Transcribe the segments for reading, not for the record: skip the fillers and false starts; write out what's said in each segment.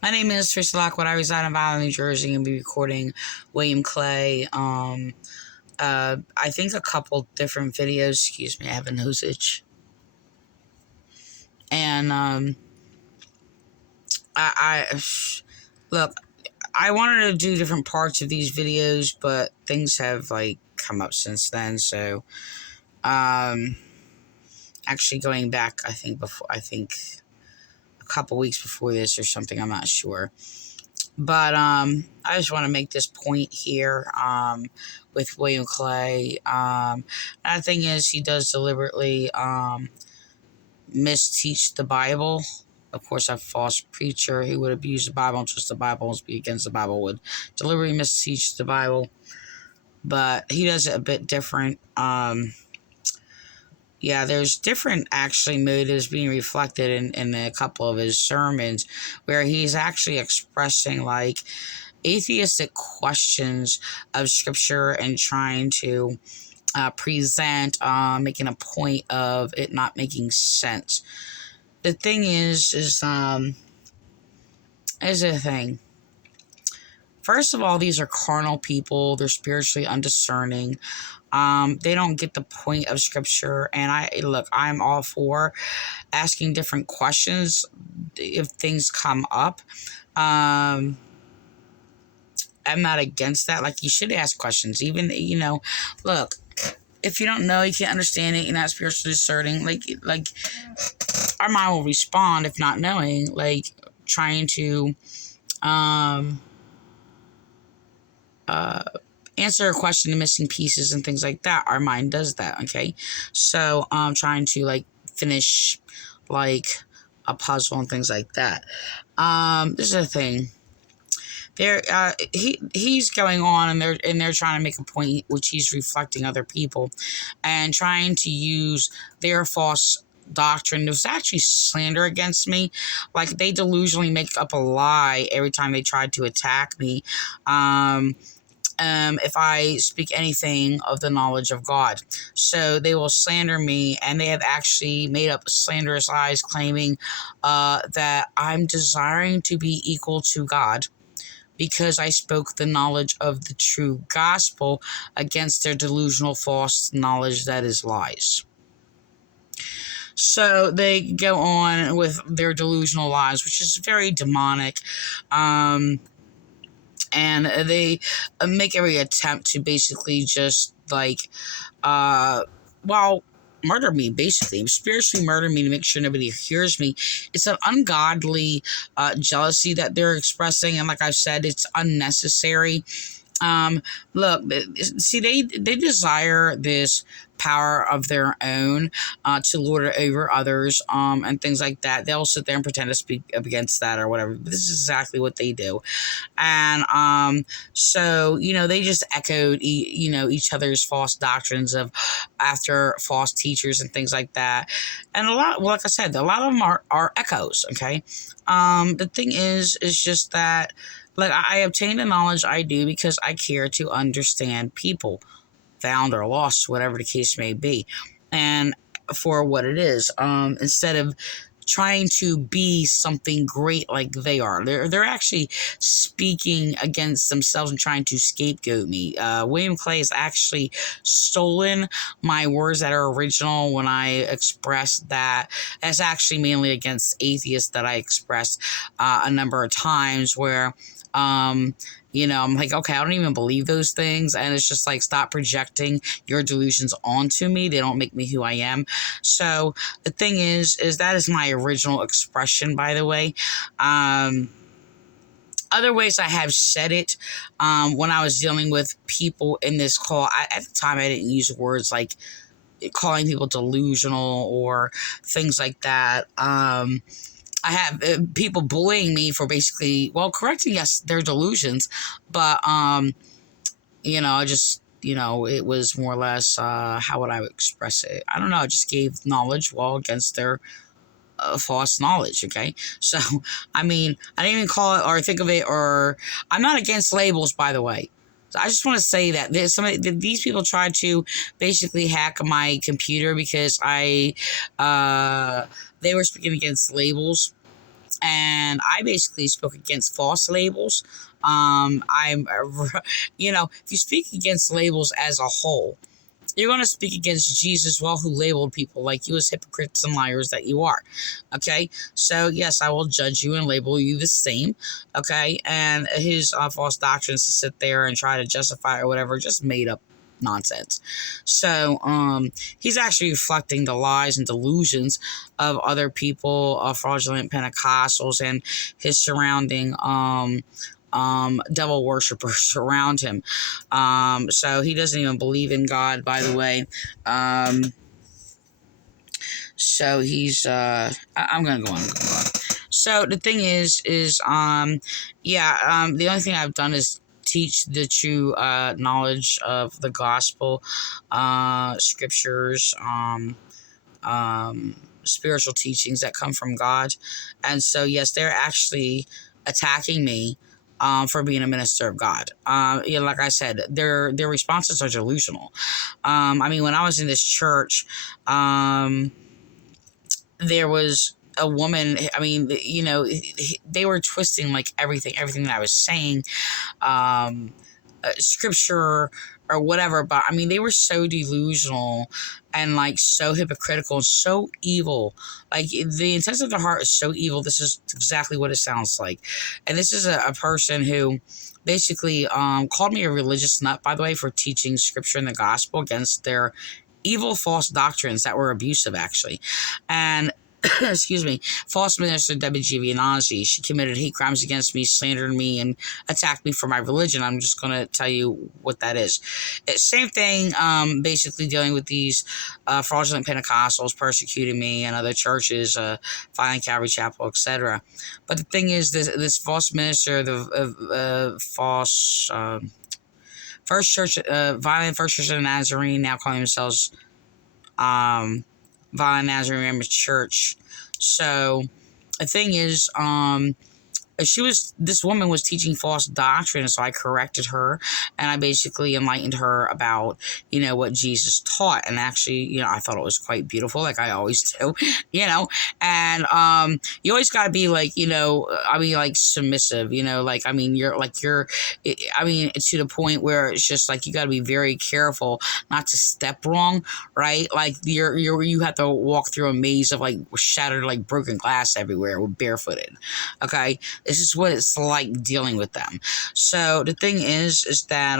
My name is Trisha Lockwood. I reside in Vineland, New Jersey, and be recording William Clay. I think a couple different videos. Excuse me, I have a nose itch. And I look. I wanted to do different parts of these videos, but things have come up since then. So, actually going back, I think a couple weeks before this or something. I'm not sure. But I just want to make this point here with William Clay. Another thing is he does deliberately misteach the Bible. Of course, a false preacher who would abuse the Bible and twist the Bible and speak against the Bible would deliberately misteach the Bible. But he does it a bit different. Yeah, there's different actually motives being reflected in a couple of his sermons where he's actually expressing atheistic questions of scripture and trying to present, making a point of it not making sense. The thing is the thing. First of all, these are carnal people. They're spiritually undiscerning. They don't get the point of scripture. And I'm all for asking different questions if things come up. I'm not against that. You should ask questions. Even, look, if you don't know, you can't understand it, you're not spiritually discerning. Our mind will respond if not knowing. Trying to answer a question, the missing pieces and things like that. Our mind does that, okay? So trying to finish a puzzle and things like that. This is the thing. He's going on and they're trying to make a point which he's reflecting other people and trying to use their false doctrine. It was actually slander against me. They delusionally make up a lie every time they try to attack me. If I speak anything of the knowledge of God. So they will slander me, and they have actually made up slanderous lies claiming that I'm desiring to be equal to God because I spoke the knowledge of the true gospel against their delusional false knowledge that is lies. So they go on with their delusional lies, which is very demonic. And they make every attempt to basically just murder me, basically spiritually murder me to make sure nobody hears me. It's an ungodly jealousy that they're expressing, and like I've said, it's unnecessary. Look, see, they desire this power of their own to lord it over others and things like that. They'll sit there and pretend to speak against that or whatever, but this is exactly what they do. And so they just echoed each other's false doctrines of after false teachers and things like that. And like I said, a lot of them are echoes, okay? The thing is just that I obtain the knowledge I do because I care to understand people, found or lost, whatever the case may be, and for what it is, instead of trying to be something great like they are. They're actually speaking against themselves and trying to scapegoat me. William Clay has actually stolen my words that are original when I expressed that. That's actually mainly against atheists that I expressed a number of times where I'm okay, I don't even believe those things. And it's just stop projecting your delusions onto me. They don't make me who I am. So the thing is that is my original expression, by the way. Other ways I have said it, when I was dealing with people in this call, at the time I didn't use words like calling people delusional or things like that. I have people bullying me for basically, correcting, yes, their delusions, but, it was more or less, how would I express it? I don't know. I just gave knowledge, against their false knowledge, okay? So, I didn't even call it or think of it, or I'm not against labels, by the way. So I just want to say that these people tried to basically hack my computer because they were speaking against labels. and I basically spoke against false labels. If you speak against labels as a whole, you're going to speak against Jesus, well, who labeled people like you as hypocrites and liars that you are. Okay? So, yes, I will judge you and label you the same. Okay? And his false doctrines to sit there and try to justify or whatever, just made up nonsense. So, he's actually reflecting the lies and delusions of other people, fraudulent Pentecostals, and his surrounding, devil worshippers around him. So he doesn't even believe in God, by the way. So he's I'm gonna go on. So the thing is the only thing I've done is teach the true knowledge of the gospel, scriptures, spiritual teachings that come from God. And so, yes, they're actually attacking me for being a minister of God. Like I said, their responses are delusional. When I was in this church, there was a woman. They were twisting like everything that I was saying, scripture or whatever. But they were so delusional and like so hypocritical and so evil. Like the intent of the heart is so evil. This is exactly what it sounds like. And this is a person who basically called me a religious nut, by the way, for teaching scripture and the gospel against their evil false doctrines that were abusive, actually. And excuse me, false minister W.G. Vineland, she committed hate crimes against me, slandered me, and attacked me for my religion. I'm just going to tell you what that is. Same thing, basically dealing with these fraudulent Pentecostals persecuting me and other churches, Vineland Calvary Chapel, etc. But the thing is, this false minister, the false First Church, Vineland First Church of Nazarene, now calling themselves Vineland Nazarene Church. So the thing is, this woman was teaching false doctrine, so I corrected her and I basically enlightened her about, what Jesus taught. And actually, I thought it was quite beautiful, like I always do, and you always got to be like, submissive, you're to the point where it's just like you got to be very careful not to step wrong, right? Like you have to walk through a maze of like shattered, like broken glass everywhere with barefooted. Okay. This is what it's like dealing with them. So the thing is that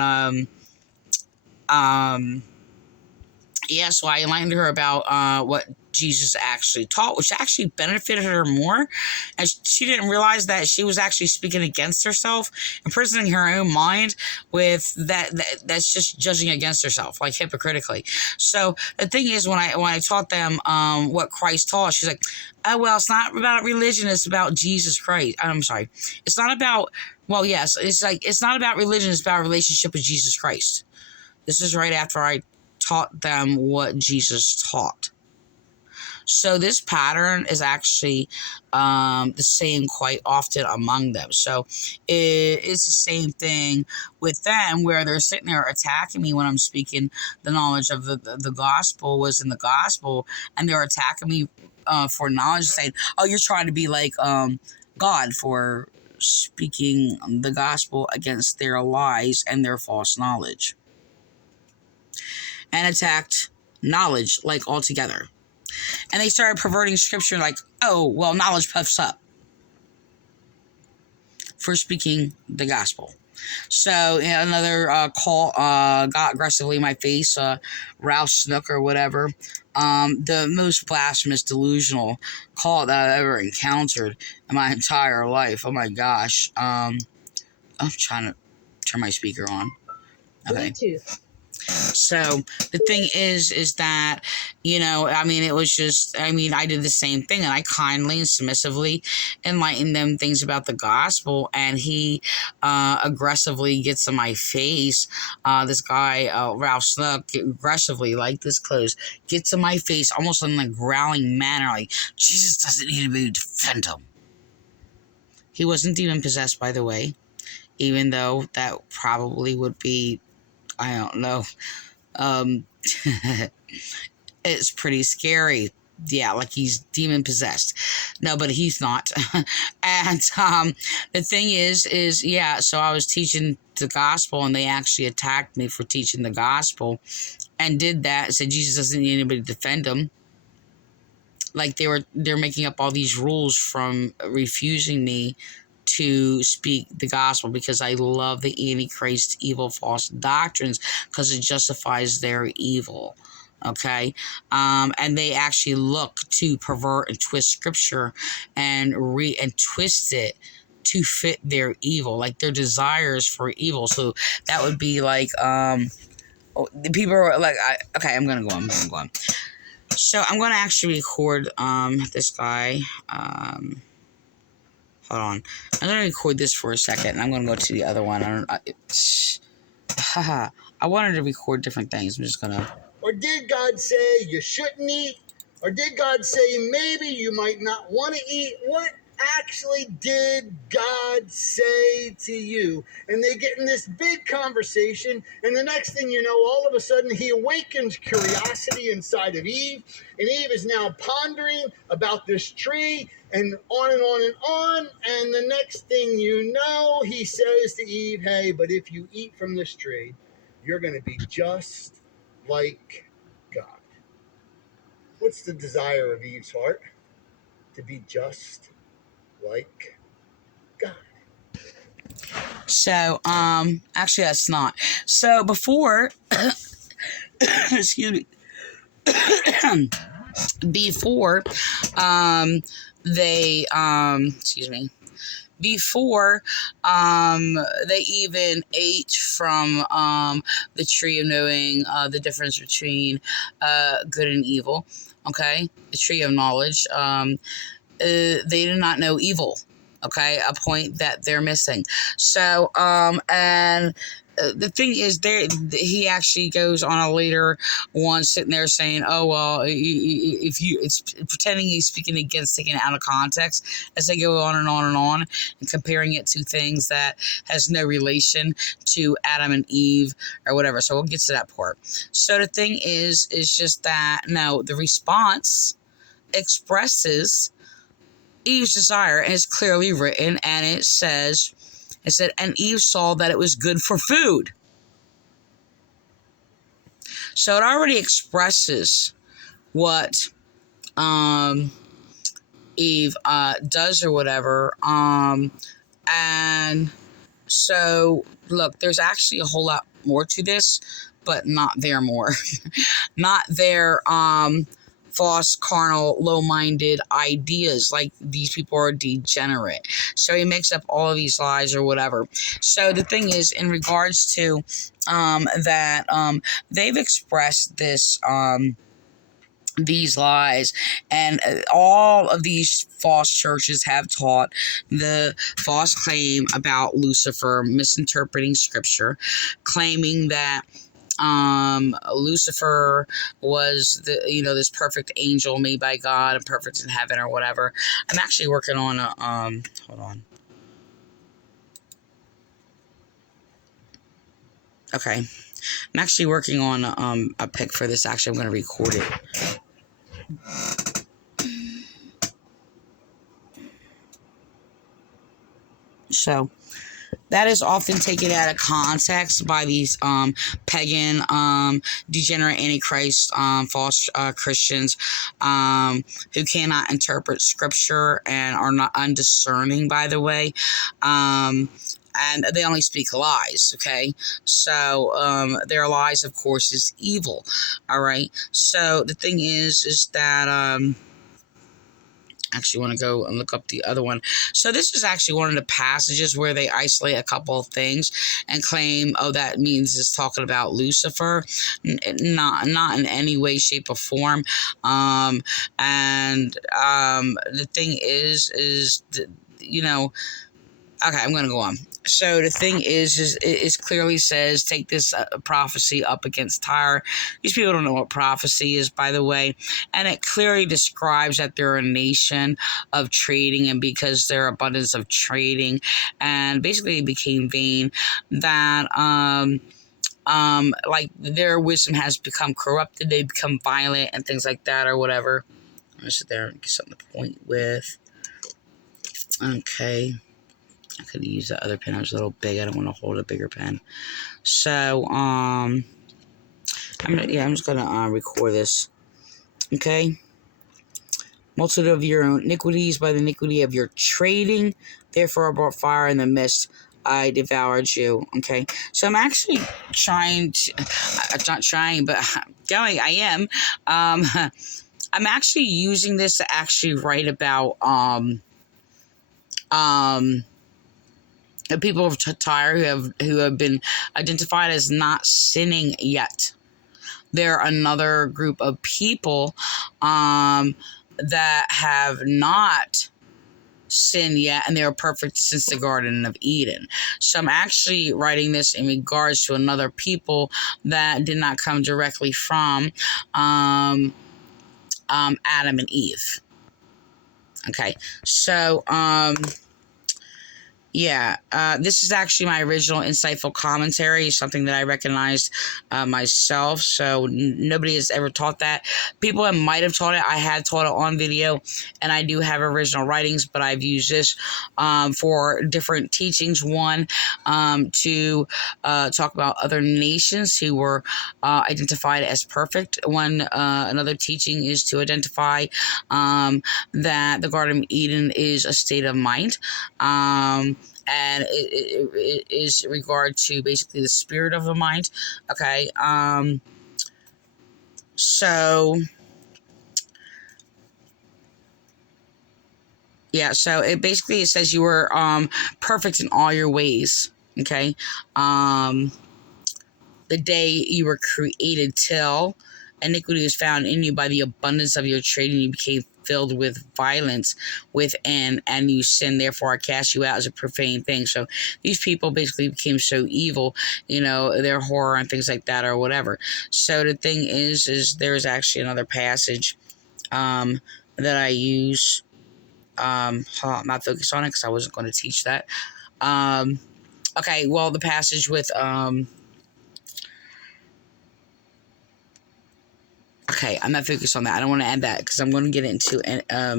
so I enlightened her about what Jesus actually taught, which actually benefited her more, and she didn't realize that she was actually speaking against herself, imprisoning her own mind with that's just judging against herself, like hypocritically. So the thing is, when I taught them what Christ taught, she's like, oh, well, it's not about religion, it's about Jesus Christ. I'm sorry, it's not about, well, yes, it's not about religion, it's about a relationship with Jesus Christ. This is right after I taught them what Jesus taught. So this pattern is actually the same quite often among them. So it's the same thing with them, where they're sitting there attacking me when I'm speaking the knowledge of the gospel was in the gospel, and they're attacking me for knowledge, saying, oh, you're trying to be like God for speaking the gospel against their lies and their false knowledge. And attacked knowledge like altogether. And they started perverting scripture like, oh, well, knowledge puffs up for speaking the gospel. So another call got aggressively in my face, Ralph Snook or whatever. The most blasphemous, delusional call that I've ever encountered in my entire life. Oh my gosh. I'm trying to turn my speaker on. Okay. Bluetooth. So the thing is that, it was just, I did the same thing, and I kindly and submissively enlightened them things about the gospel, and he aggressively gets in my face. This guy, Ralph Snook, aggressively, like this close, gets in my face almost in a growling manner, like, Jesus doesn't need to be defend him. He wasn't demon possessed, by the way, even though that probably would be, I don't know. It's pretty scary. yeah, like he's demon possessed. No, but he's not. And the thing is yeah, so I was teaching the gospel, and they actually attacked me for teaching the gospel, and did that. Said Jesus doesn't need anybody to defend him. Like they're making up all these rules from refusing me to speak the gospel, because I love the Antichrist evil false doctrines, because it justifies their evil. Okay. And they actually look to pervert and twist scripture and twist it to fit their evil, like their desires for evil. So that would be like the people are like, okay, I'm gonna go on. So I'm gonna actually record this guy. Hold on. I'm gonna record this for a second, and I'm gonna go to the other one. I wanted to record different things. I'm just gonna. Or did God say you shouldn't eat? Or did God say maybe you might not want to eat? What actually did God say to you? And they get in this big conversation, and the next thing you know, all of a sudden he awakens curiosity inside of Eve, and Eve is now pondering about this tree, and on and on and on, and the next thing you know, he says to Eve, hey, but if you eat from this tree, you're going to be just like God. What's the desire of Eve's heart? To be just like God. So actually that's not. So before, excuse me, before they excuse me, before they even ate from the tree of knowing the difference between good and evil, okay, the tree of knowledge, they did not know evil, okay, a point that they're missing. So and the thing is, there he actually goes on a later one, sitting there saying, "Oh well, if you," it's pretending he's speaking against, taking it out of context, as they go on and on and on, and comparing it to things that has no relation to Adam and Eve or whatever. So we'll get to that part. So the thing is just that no, the response expresses Eve's desire, and it's clearly written, and it said, and Eve saw that it was good for food. So it already expresses what Eve does or whatever. And so look, there's actually a whole lot more to this, but not there more. Not their false, carnal, low-minded ideas, like these people are degenerate. So he makes up all of these lies or whatever. So the thing is, in regards to that they've expressed this these lies, and all of these false churches have taught the false claim about Lucifer, misinterpreting scripture, claiming that Lucifer was this perfect angel made by God and perfect in heaven or whatever. I'm actually working on a hold on. Okay. I'm actually working on a pic for this. Actually, I'm going to record it. So that is often taken out of context by these pagan, degenerate, antichrist, false Christians who cannot interpret scripture and are not undiscerning, by the way. And they only speak lies, okay? So their lies, of course, is evil, all right? So the thing is that actually want to go and look up the other one. So this is actually one of the passages where they isolate a couple of things and claim, oh, that means it's talking about Lucifer. Not in any way, shape, or form. And the thing is okay, I'm going to go on. So the thing is it clearly says, take this prophecy up against Tyre. These people don't know what prophecy is, by the way. And it clearly describes that they're a nation of trading, and because their abundance of trading and basically became vain, that like their wisdom has become corrupted, they become violent and things like that or whatever. I'm gonna sit there and get something to point with. Okay. I could use that other pen. I was a little big. I don't want to hold a bigger pen. So, I'm just gonna record this. Okay. Multitude of your own iniquities by the iniquity of your trading. Therefore I brought fire in the midst. I devoured you. Okay. So I'm actually trying to, I'm not trying, but going, I am. I'm actually using this to actually write about, the people of Tyre who have been identified as not sinning yet. They're another group of people, that have not sinned yet, and they were perfect since the Garden of Eden. So I'm actually writing this in regards to another people that did not come directly from Adam and Eve. Okay, so this is actually my original insightful commentary, something that I recognized myself. So nobody has ever taught that. People that might have taught it, I had taught it on video, and I do have original writings, but I've used this for different teachings. One, to talk about other nations who were identified as perfect. Another teaching is to identify that the Garden of Eden is a state of mind. And it is regard to basically the spirit of the mind. Okay. So it says you were perfect in all your ways. Okay. The day you were created till iniquity was found in you by the abundance of your trading, you became filled with violence within, and you sinned. Therefore, I cast you out as a profane thing. So these people basically became so evil, their horror and things like that, or whatever. So the thing is there's actually another passage that I use. I'm not focused on it because I wasn't going to teach that. Okay, well, the passage with okay, I'm not focused on that. I don't want to add that because I'm going to get into it. I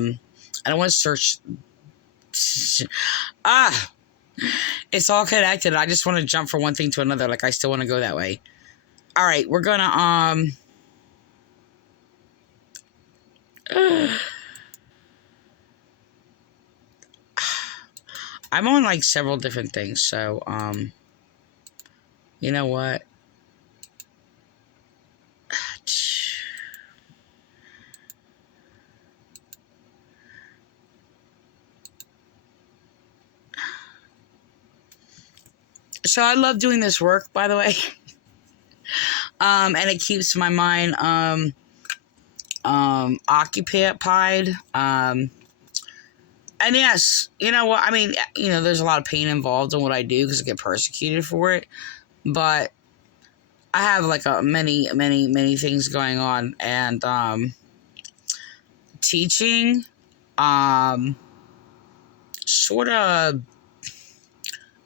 don't want to search. It's all connected. I just want to jump from one thing to another. Like, I still want to go that way. All right, we're going to, I'm on like several different things. So, you know what? So I love doing this work, by the way. And it keeps my mind occupied. And yes, you know what? I mean, there's a lot of pain involved in what I do because I get persecuted for it. But I have like many things going on, and teaching, sort of,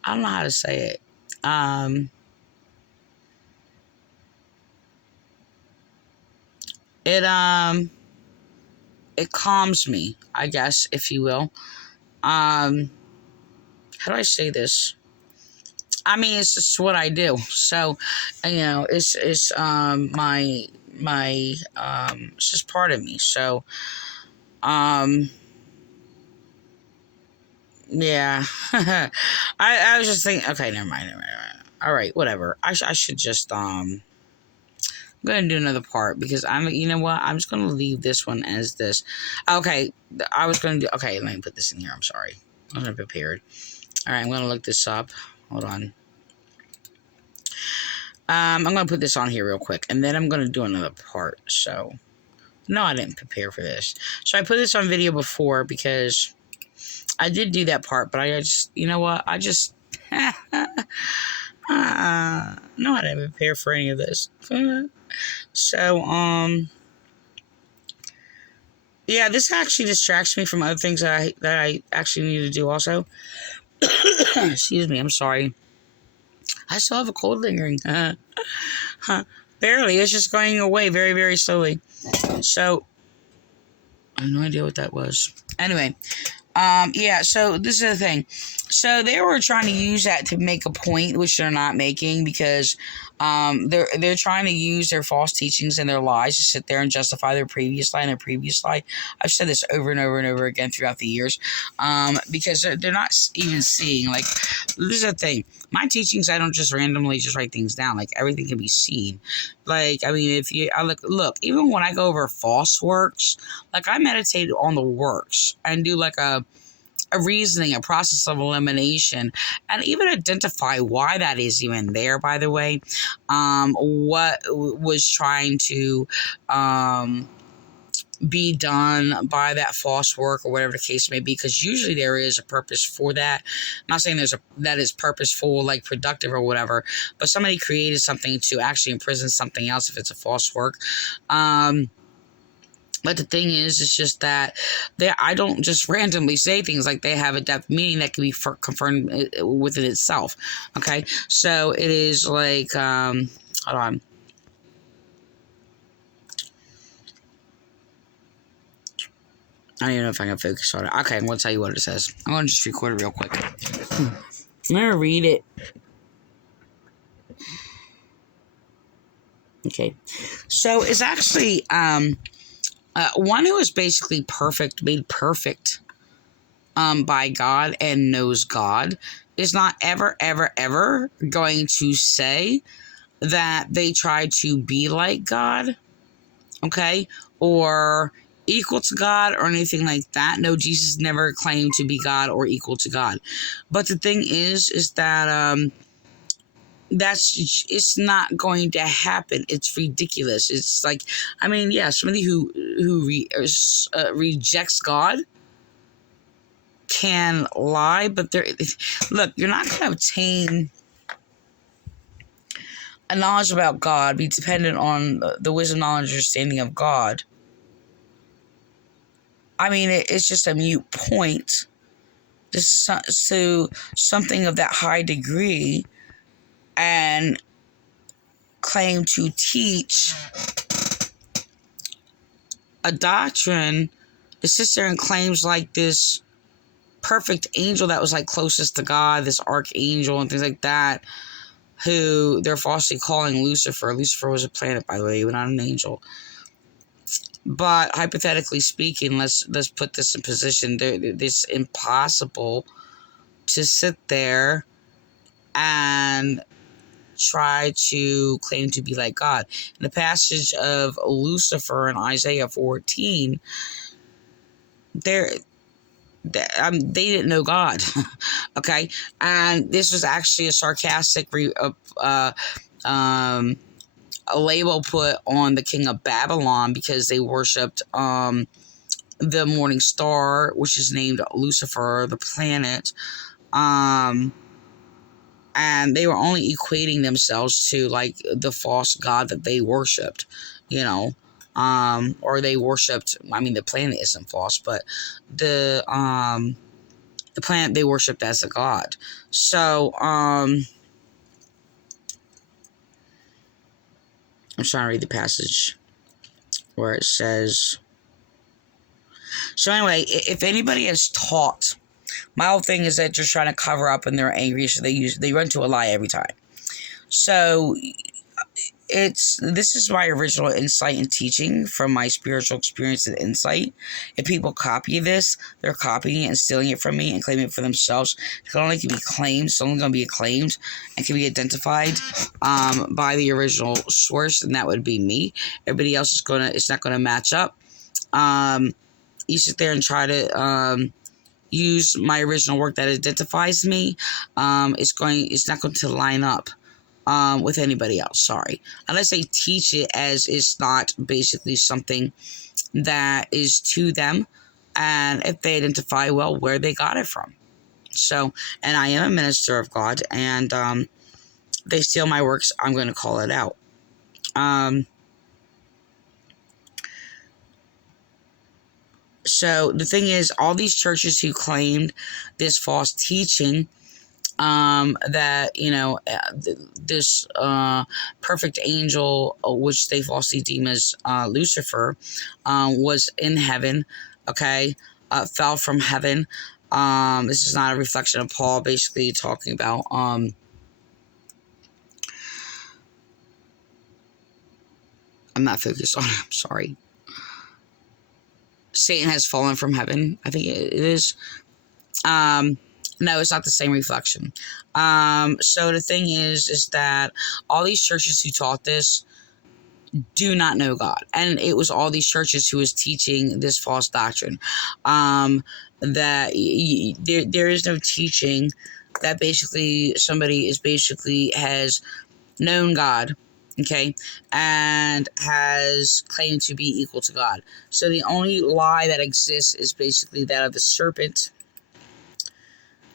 I don't know how to say it. It calms me, I guess, if you will. How do I say this? I mean, it's just what I do. So, it's my it's just part of me. So, yeah. I was just thinking, okay, never mind. All right, whatever. I should just, I'm going to do another part because you know what? I'm just going to leave this one as this. Okay, I was going to do, okay, let me put this in here. I'm sorry. I wasn't prepared. All right, I'm going to look this up. Hold on. I'm going to put this on here real quick, and then I'm going to do another part. So, no, I didn't prepare for this. So I put this on video before because I did do that part, but I just, you know what? I just, no, I didn't prepare for any of this. So, yeah, this actually distracts me from other things that I actually need to do also. Excuse me, I'm sorry. I still have a cold lingering. Barely. It's just going away very, very slowly. So, I have no idea what that was. Anyway, yeah, so this is the thing. So they were trying to use that to make a point, which they're not making, because they're trying to use their false teachings and their lies to sit there and justify their previous lie and their previous lie. I've said this over and over and over again throughout the years, because they're not even seeing, like, this is the thing. My teachings, I don't just randomly just write things down. Like, everything can be seen. Like, I mean, if you, I look, even when I go over false works, like, I meditate on the works and do like a reasoning, a process of elimination, and even identify why that is even there, by the way. What was trying to be done by that false work or whatever the case may be, because usually there is a purpose for that. I'm not saying that is purposeful, like productive or whatever, but somebody created something to actually imprison something else if it's a false work. But the thing is, it's just that I don't just randomly say things, like they have a depth meaning that can be confirmed within itself. Okay, so it is like, hold on. I don't even know if I can focus on it. Okay, I'm going to tell you what it says. I'm going to just record it real quick. I'm going to read it. Okay, so it's actually one who is basically perfect, made perfect by God and knows God, is not ever, ever, ever going to say that they try to be like God, okay, or equal to God or anything like that. No, Jesus never claimed to be God or equal to God. But the thing is that it's not going to happen. It's ridiculous. It's like, I mean, yeah, somebody who rejects God can lie, but look, you're not going to obtain a knowledge about God, be dependent on the wisdom, knowledge, understanding of God. I mean, it's just a mute point to something of that high degree and claim to teach a doctrine that sits there and claims like this perfect angel that was like closest to God, this archangel and things like that, who they're falsely calling Lucifer. Lucifer was a planet, by the way, not an angel. But hypothetically speaking, let's put this in position. It's impossible to sit there and try to claim to be like God. In the passage of Lucifer in Isaiah 14, they didn't know God, okay? And this was actually a sarcastic a label put on the king of Babylon, because they worshipped the morning star, which is named Lucifer, the planet, and they were only equating themselves to like the false god that they worshipped, or they worshipped. I mean, the planet isn't false, but the planet they worshipped as a god. So I'm trying to read the passage where it says. So anyway, if anybody has taught, my whole thing is that they're trying to cover up and they're angry, so they run to a lie every time. So this is my original insight and teaching from my spiritual experience and insight. If people copy this, they're copying it and stealing it from me and claiming it for themselves. It can only be claimed. It's only going to be claimed and can be identified by the original source, and that would be me. Everybody else it's not going to match up. You sit there and try to use my original work that identifies me. It's not going to line up with anybody else. Sorry, unless they teach it as it's not basically something that is to them, and if they identify well where they got it from. So, and I am a minister of God, and they steal my works, I'm going to call it out. So the thing is, all these churches who claimed this false teaching that, this perfect angel, which they falsely deem as Lucifer, was in heaven, okay, fell from heaven. This is not a reflection of Paul, basically talking about I'm not focused on it, I'm sorry. Satan has fallen from heaven, I think it is. No, it's not the same reflection. So the thing is that all these churches who taught this do not know God. And it was all these churches who was teaching this false doctrine. That there is no teaching that basically somebody is basically has known God, okay, and has claimed to be equal to God. So the only lie that exists is basically that of the serpent,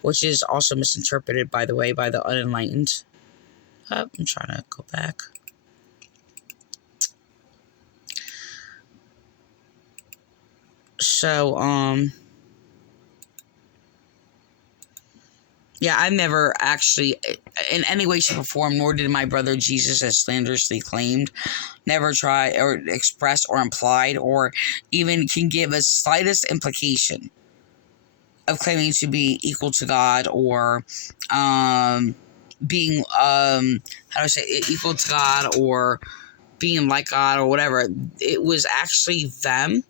which is also misinterpreted, by the way, by the unenlightened. I'm trying to go back. So, yeah, I never actually, in any way, shape, or form, nor did my brother Jesus, as slanderously claimed, never try or express or implied or even can give a slightest implication of claiming to be equal to God or being how do I say it, equal to God or being like God or whatever. It was actually them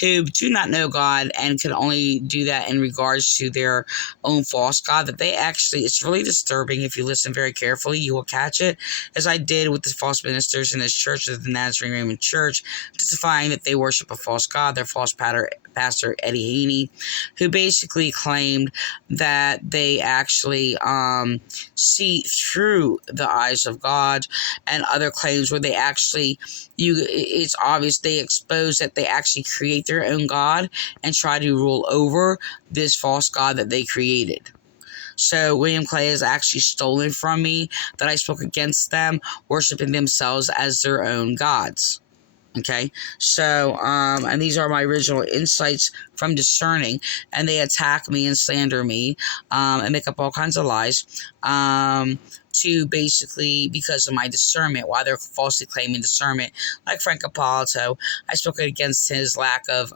who do not know God and can only do that in regards to their own false God, that they actually, it's really disturbing. If you listen very carefully, you will catch it, as I did with the false ministers in this church, of the Nazarene Church, testifying that they worship a false God, their false pastor Eddie Haney, who basically claimed that they actually see through the eyes of God, and other claims where they actually, it's obvious they expose that they actually create their own God and try to rule over this false God that they created. So William Clay has actually stolen from me that I spoke against them, worshiping themselves as their own gods. Okay, so, and these are my original insights from discerning, and they attack me and slander me, and make up all kinds of lies, to basically, because of my discernment, while they're falsely claiming discernment, like Frank Appolito, I spoke against his lack of,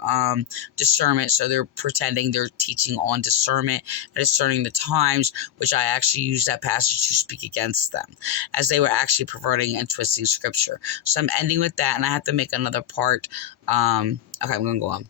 discernment, so they're pretending they're teaching on discernment and discerning the times, which I actually used that passage to speak against them, as they were actually perverting and twisting scripture. So I'm ending with that, and I have to make another part. Okay, I'm going to go on.